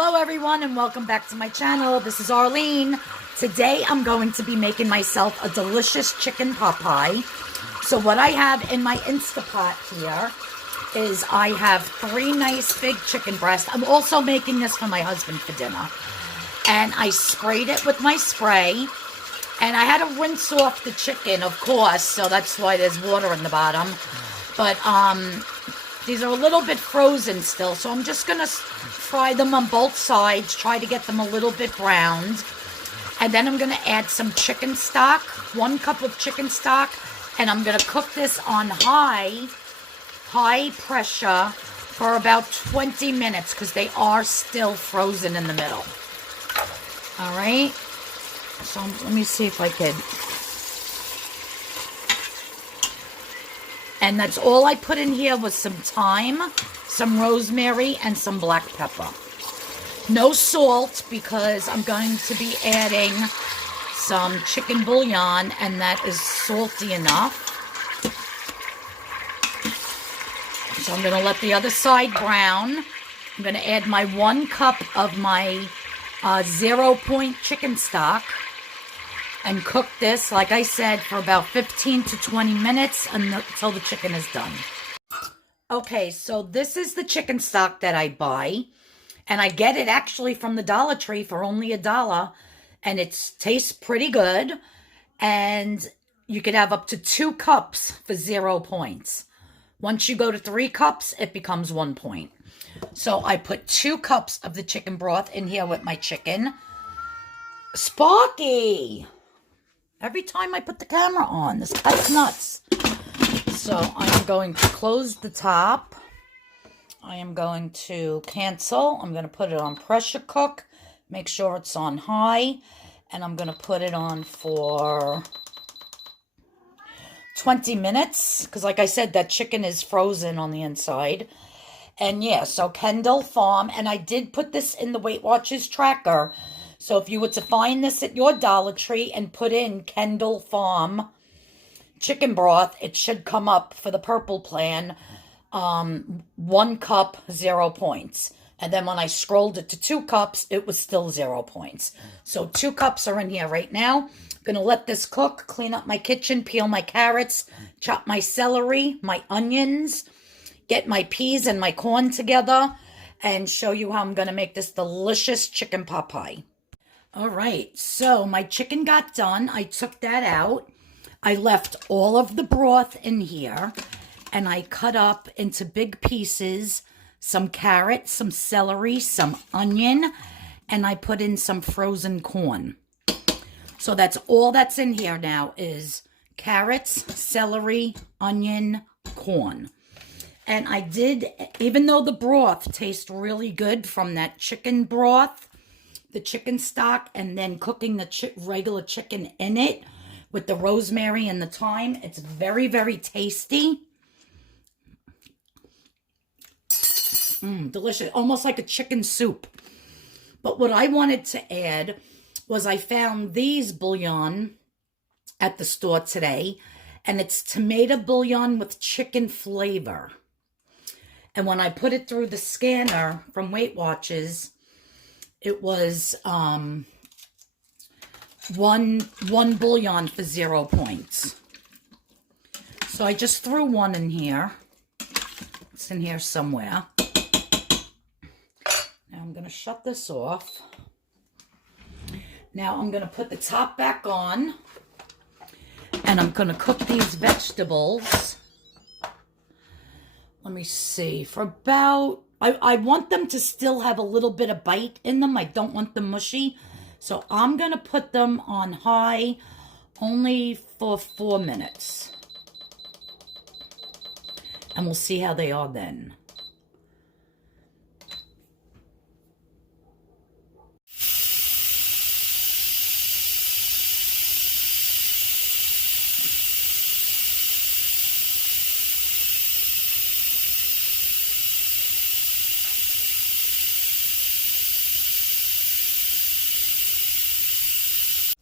Hello everyone and welcome back to my channel. This is Arlene. Today I'm going to be making myself a delicious chicken pot pie. So what I have in my Instapot here is I have 3 nice big chicken breasts. I'm also making this for my husband for dinner. And I sprayed it with my spray. And I had to rinse off the chicken, of course, so that's why there's water in the bottom. But these are a little bit frozen still, so I'm just going to fry them on both sides, try to get them a little bit browned. And then I'm going to add some chicken stock, 1 cup of chicken stock, and I'm going to cook this on high pressure for about 20 minutes because they are still frozen in the middle. All right, so let me see if I could. And that's all I put in here was some thyme, some rosemary, and some black pepper. No salt because I'm going to be adding some chicken bouillon, and that is salty enough. So I'm going to let the other side brown. I'm going to add my 1 cup of my 0-point chicken stock and cook this, like I said, for about 15 to 20 minutes until the chicken is done. Okay, so this is the chicken stock that I buy, and I get it actually from the Dollar Tree for only $1, and it tastes pretty good, and you could have up to 2 cups for 0 points. Once you go to 3 cups, it becomes 1 point. So I put 2 cups of the chicken broth in here with my chicken. Sparky! Every time I put the camera on, this guy's nuts. So I'm going to close the top. I am going to cancel. I'm going to put it on pressure cook. Make sure it's on high. And I'm going to put it on for 20 minutes. Because like I said, that chicken is frozen on the inside. And yeah, so Kendall Farm. And I did put this in the Weight Watchers tracker. So if you were to find this at your Dollar Tree and put in Kendall Farm chicken broth, it should come up for the purple plan, 1 cup, 0 points. And then when I scrolled it to 2 cups, it was still 0 points. So 2 cups are in here right now. I'm going to let this cook, clean up my kitchen, peel my carrots, chop my celery, my onions, get my peas and my corn together, and show you how I'm going to make this delicious chicken pot pie. All right, so my chicken got done. I took that out. I left all of the broth in here, and I cut up into big pieces some carrots, some celery, some onion, and I put in some frozen corn. So that's all that's in here now is carrots, celery, onion, corn. And I did, even though the broth tastes really good from that chicken broth, the chicken stock, and then cooking the regular chicken in it with the rosemary and the thyme, it's very, very tasty. Delicious, almost like a chicken soup. But what I wanted to add was I found these bouillon at the store today, and it's tomato bouillon with chicken flavor. And when I put it through the scanner from Weight Watchers, it was one bouillon for 0 points. So I just threw 1 in here. It's in here somewhere. Now I'm going to shut this off. Now I'm going to put the top back on. And I'm going to cook these vegetables. Let me see. For about... I want them to still have a little bit of bite in them. I don't want them mushy. So I'm going to put them on high only for 4 minutes. And we'll see how they are then.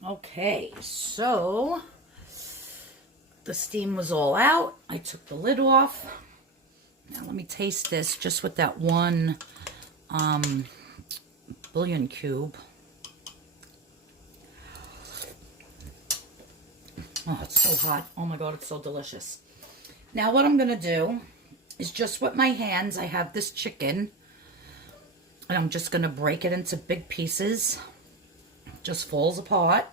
Okay, so the steam was all out. I took the lid off. Now let me taste this just with that one bullion cube. Oh, it's so hot. Oh my God, it's so delicious. Now what I'm going to do is just with my hands, I have this chicken, and I'm just going to break it into big pieces. It just falls apart.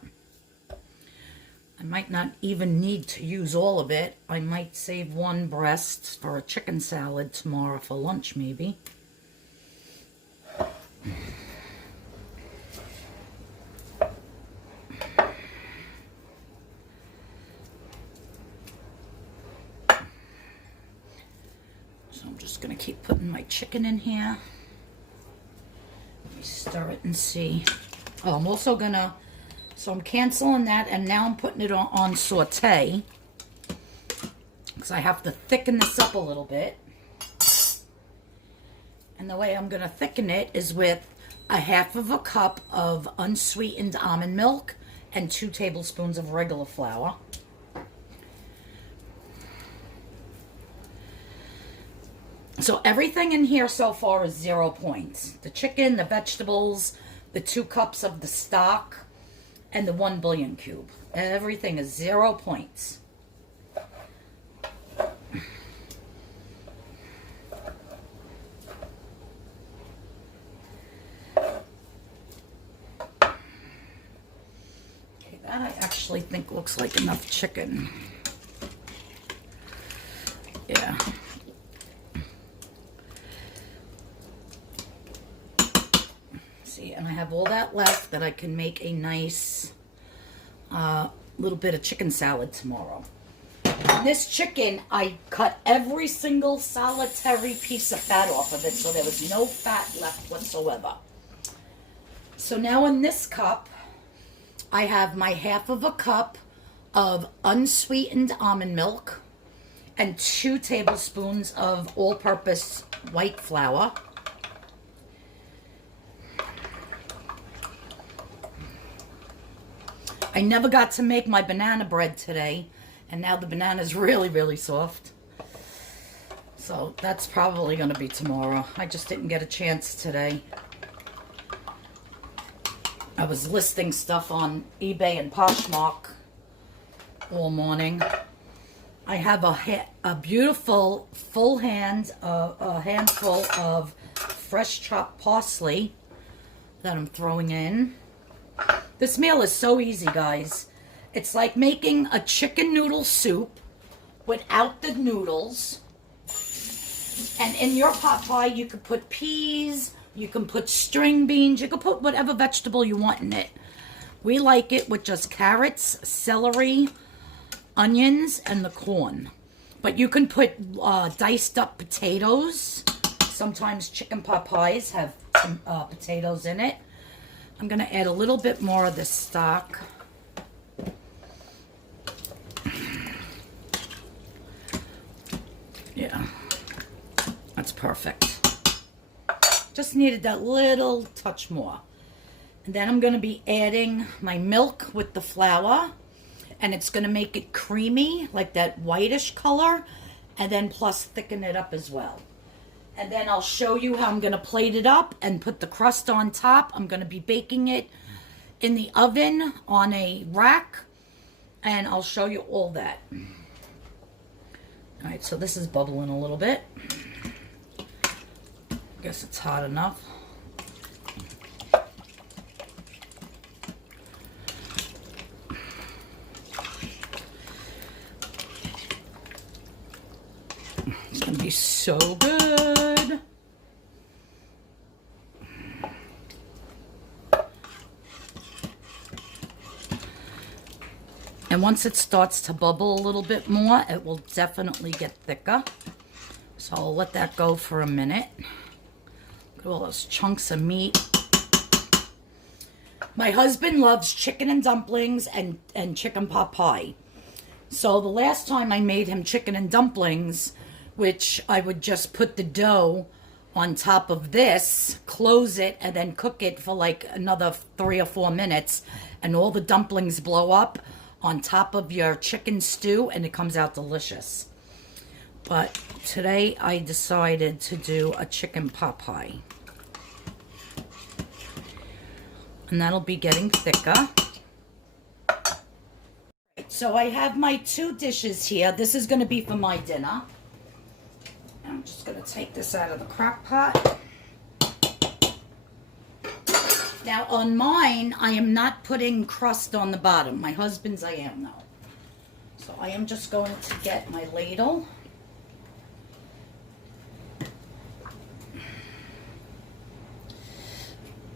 I might not even need to use all of it. I might save one breast for a chicken salad tomorrow for lunch, maybe. So I'm just going to keep putting my chicken in here. Let me stir it and see. Oh, I'm also going to... So I'm canceling that, and now I'm putting it on saute because I have to thicken this up a little bit. And the way I'm going to thicken it is with a half of a cup of unsweetened almond milk and 2 tablespoons of regular flour. So everything in here so far is 0 points. The chicken, the vegetables, the 2 cups of the stock, and the 1 bullion cube. Everything is 0 points. Okay, that I actually think looks like enough chicken. Yeah. And I have all that left that I can make a nice little bit of chicken salad tomorrow. This chicken, I cut every single solitary piece of fat off of it, so there was no fat left whatsoever. So now in this cup, I have my half of a cup of unsweetened almond milk and 2 tablespoons of all-purpose white flour. I never got to make my banana bread today, and now the banana is really, really soft. So that's probably going to be tomorrow. I just didn't get a chance today. I was listing stuff on eBay and Poshmark all morning. I have a beautiful full a handful of fresh chopped parsley that I'm throwing in. This meal is so easy, guys. It's like making a chicken noodle soup without the noodles. And in your pot pie, you could put peas, you can put string beans, you can put whatever vegetable you want in it. We like it with just carrots, celery, onions, and the corn. But you can put diced up potatoes. Sometimes chicken pot pies have potatoes in it. I'm going to add a little bit more of this stock. Yeah, that's perfect. Just needed that little touch more. And then I'm going to be adding my milk with the flour. And it's going to make it creamy, like that whitish color. And then plus thicken it up as well. And then I'll show you how I'm going to plate it up and put the crust on top. I'm going to be baking it in the oven on a rack. And I'll show you all that. All right, so this is bubbling a little bit. Guess it's hot enough. It's going to be so good. And once it starts to bubble a little bit more, it will definitely get thicker. So I'll let that go for a minute. Look at all those chunks of meat. My husband loves chicken and dumplings and chicken pot pie. So the last time I made him chicken and dumplings, which I would just put the dough on top of this, close it, and then cook it for like another 3 or 4 minutes, and all the dumplings blow up on top of your chicken stew, and it comes out delicious. But today I decided to do a chicken pot pie. And that'll be getting thicker. So I have my 2 dishes here. This is going to be for my dinner. I'm just going to take this out of the crock pot. Now on mine, I am not putting crust on the bottom. My husband's I am though. So I am just going to get my ladle.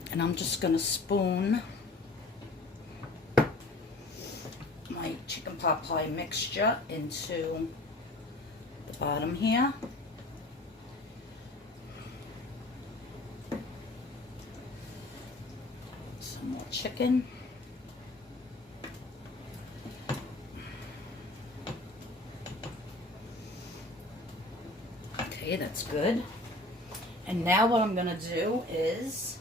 And I'm just going to spoon my chicken pot pie mixture into the bottom here. Some more chicken. Okay, that's good. And now what I'm going to do is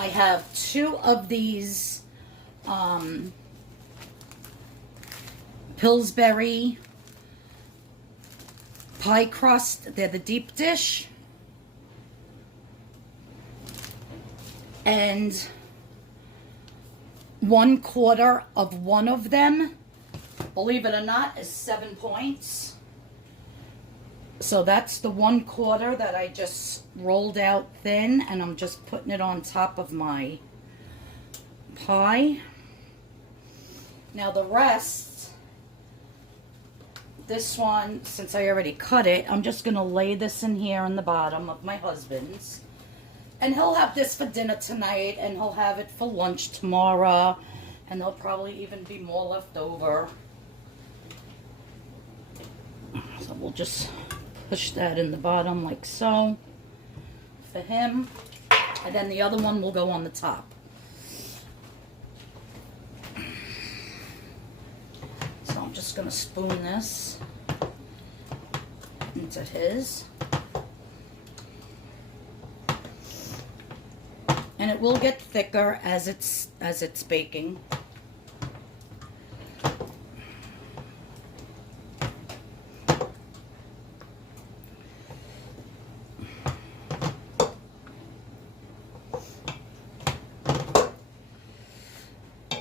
I have 2 of these Pillsbury pie crust. They're the deep dish. And 1/4 of one of them, believe it or not, is 7 points. So that's the 1/4 that I just rolled out thin, and I'm just putting it on top of my pie. Now the rest, this one, since I already cut it, I'm just going to lay this in here in the bottom of my husband's. And he'll have this for dinner tonight, and he'll have it for lunch tomorrow, and there'll probably even be more left over. So we'll just push that in the bottom like so for him, and then the other one will go on the top. So I'm just going to spoon this into his. And it will get thicker as it's baking.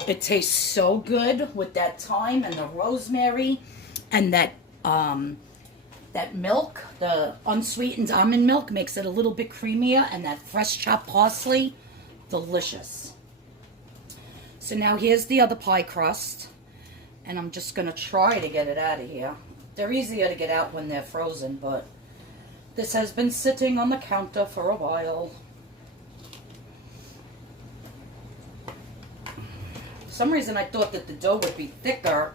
It tastes so good with that thyme and the rosemary and that milk, the unsweetened almond milk, makes it a little bit creamier, and that fresh chopped parsley. Delicious. So now here's the other pie crust, and I'm just going to try to get it out of here. They're easier to get out when they're frozen, but this has been sitting on the counter for a while. For some reason I thought that the dough would be thicker,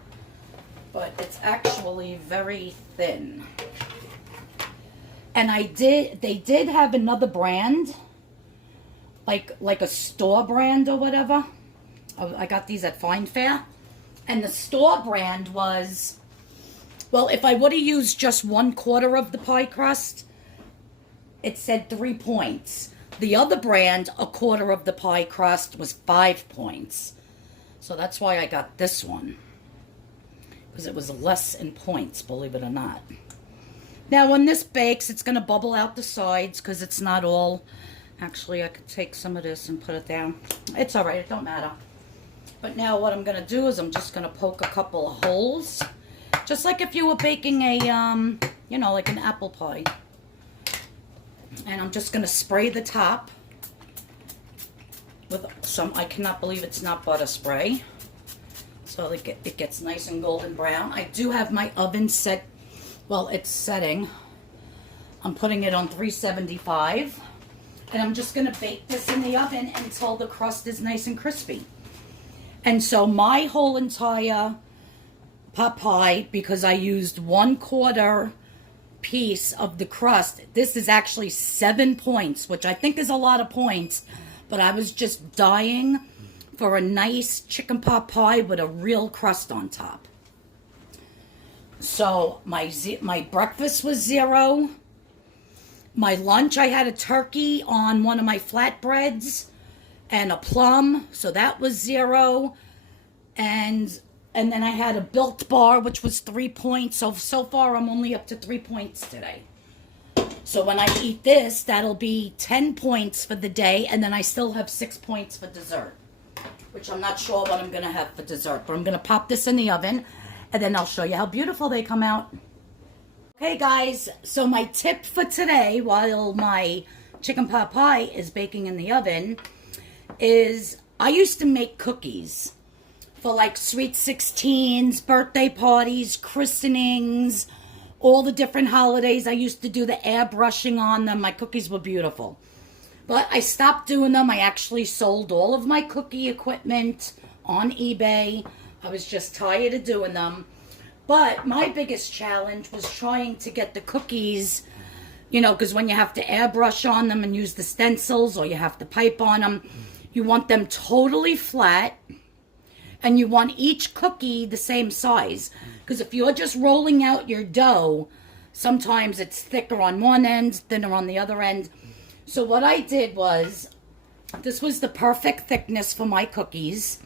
but it's actually very thin. And they did have another brand, like a store brand or whatever. I got these at Fine Fair. And the store brand was, well, if I would have used just 1/4 of the pie crust, it said 3 points. The other brand, 1/4 of the pie crust, was 5 points. So that's why I got this one, because it was less in points, believe it or not. Now when this bakes, it's going to bubble out the sides because it's not all. Actually, I could take some of this and put it down. It's all right, it don't matter. But now what I'm going to do is I'm just going to poke a couple of holes, just like if you were baking a, you know, like an apple pie. And I'm just going to spray the top with some, I cannot believe it's not butter spray. So it gets nice and golden brown. I do have my oven set, well, it's setting. I'm putting it on 375. And I'm just going to bake this in the oven until the crust is nice and crispy. And so my whole entire pot pie, because I used 1/4 piece of the crust, this is actually 7 points, which I think is a lot of points, but I was just dying for a nice chicken pot pie with a real crust on top. So my breakfast was 0. My lunch, I had a turkey on one of my flatbreads and a plum, so that was 0. And then I had a Built bar, which was 3 points. So far, I'm only up to 3 points today. So when I eat this, that'll be 10 points for the day, and then I still have 6 points for dessert, which I'm not sure what I'm going to have for dessert, but I'm going to pop this in the oven, and then I'll show you how beautiful they come out. Okay, guys, so my tip for today, while my chicken pot pie is baking in the oven, is I used to make cookies for like sweet 16s, birthday parties, christenings, all the different holidays. I used to do the airbrushing on them. My cookies were beautiful. But I stopped doing them. I actually sold all of my cookie equipment on eBay. I was just tired of doing them. But my biggest challenge was trying to get the cookies, you know, because when you have to airbrush on them and use the stencils, or you have to pipe on them, you want them totally flat, and you want each cookie the same size. Because if you're just rolling out your dough, sometimes it's thicker on one end, thinner on the other end. So what I did was, this was the perfect thickness for my cookies.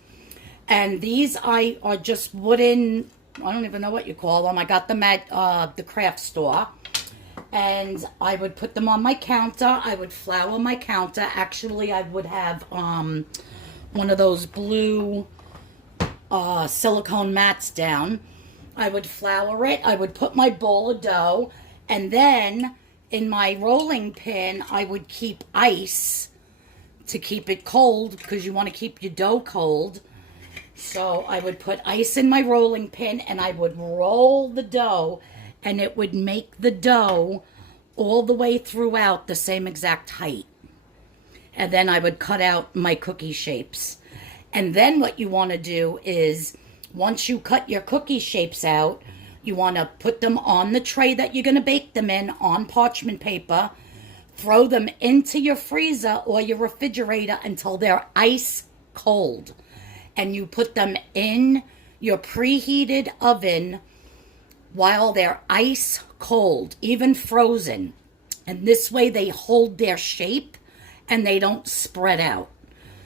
And these are just wooden, I don't even know what you call them. I got them at the craft store. And I would put them on my counter. I would flour my counter. Actually, I would have one of those blue silicone mats down. I would flour it. I would put my bowl of dough. And then in my rolling pin, I would keep ice to keep it cold, because you want to keep your dough cold. So I would put ice in my rolling pin, and I would roll the dough, and it would make the dough all the way throughout the same exact height. And then I would cut out my cookie shapes. And then what you want to do is, once you cut your cookie shapes out, you want to put them on the tray that you're going to bake them in on parchment paper. Throw them into your freezer or your refrigerator until they're ice cold. And you put them in your preheated oven while they're ice cold, even frozen. And this way they hold their shape and they don't spread out.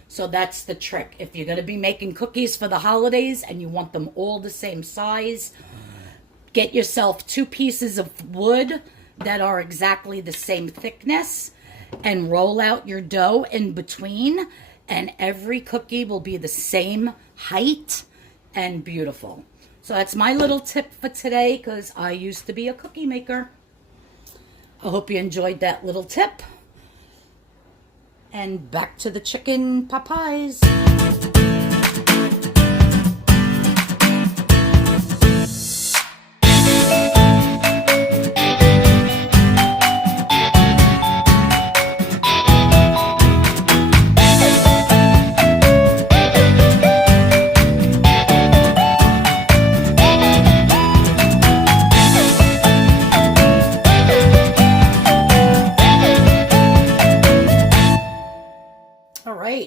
So that's the trick. If you're going to be making cookies for the holidays and you want them all the same size, get yourself 2 pieces of wood that are exactly the same thickness and roll out your dough in between, and every cookie will be the same height and beautiful. So that's my little tip for today, because I used to be a cookie maker. I hope you enjoyed that little tip. And back to the chicken pot pies.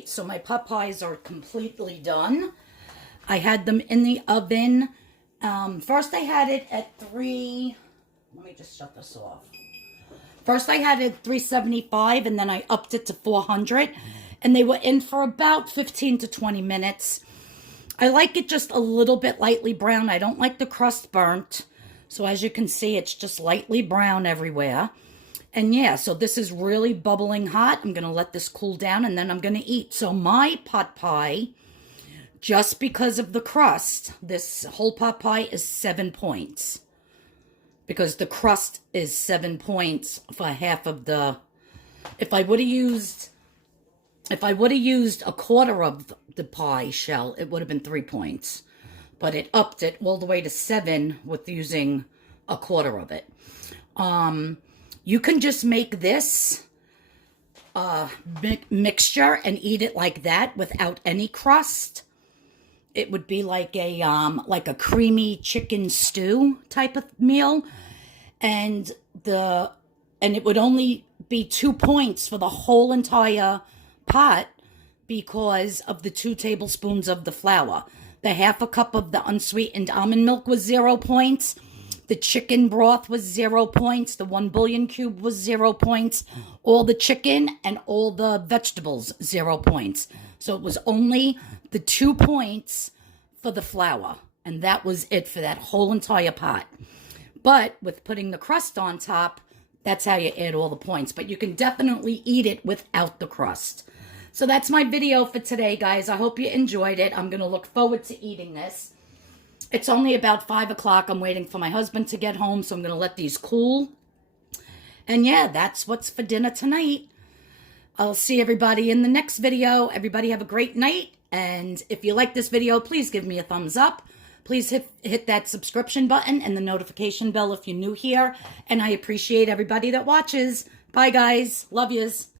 So my pot pies are completely done. I had them in the oven. First I had it at let me just shut this off. First I had it 375, and then I upped it to 400, and they were in for about 15 to 20 minutes. I like it just a little bit lightly brown. I don't like the crust burnt. So as you can see, it's just lightly brown everywhere. And yeah, so this is really bubbling hot. I'm going to let this cool down, and then I'm going to eat. So my pot pie, just because of the crust, this whole pot pie is 7 points. Because the crust is 7 points for half of the... If I would have used a quarter of the pie shell, it would have been 3 points. But it upped it all the way to 7 with using a quarter of it. You can just make this mixture and eat it like that without any crust. It would be like a creamy chicken stew type of meal, and it would only be 2 points for the whole entire pot because of the 2 tablespoons of the flour. The half a cup of the unsweetened almond milk was 0 points. The chicken broth was 0 points. The 1 bullion cube was 0 points. All the chicken and all the vegetables, 0 points. So it was only the 2 points for the flour. And that was it for that whole entire pot. But with putting the crust on top, That's how you add all the points. But you can definitely eat it without the crust. So that's my video for today, guys. I hope you enjoyed it. I'm going to look forward to eating this. It's only about 5 o'clock. I'm waiting for my husband to get home, so I'm going to let these cool. And yeah, that's what's for dinner tonight. I'll see everybody in the next video. Everybody have a great night. And if you like this video, please give me a thumbs up. Please hit that subscription button and the notification bell if you're new here. And I appreciate everybody that watches. Bye, guys. Love yous.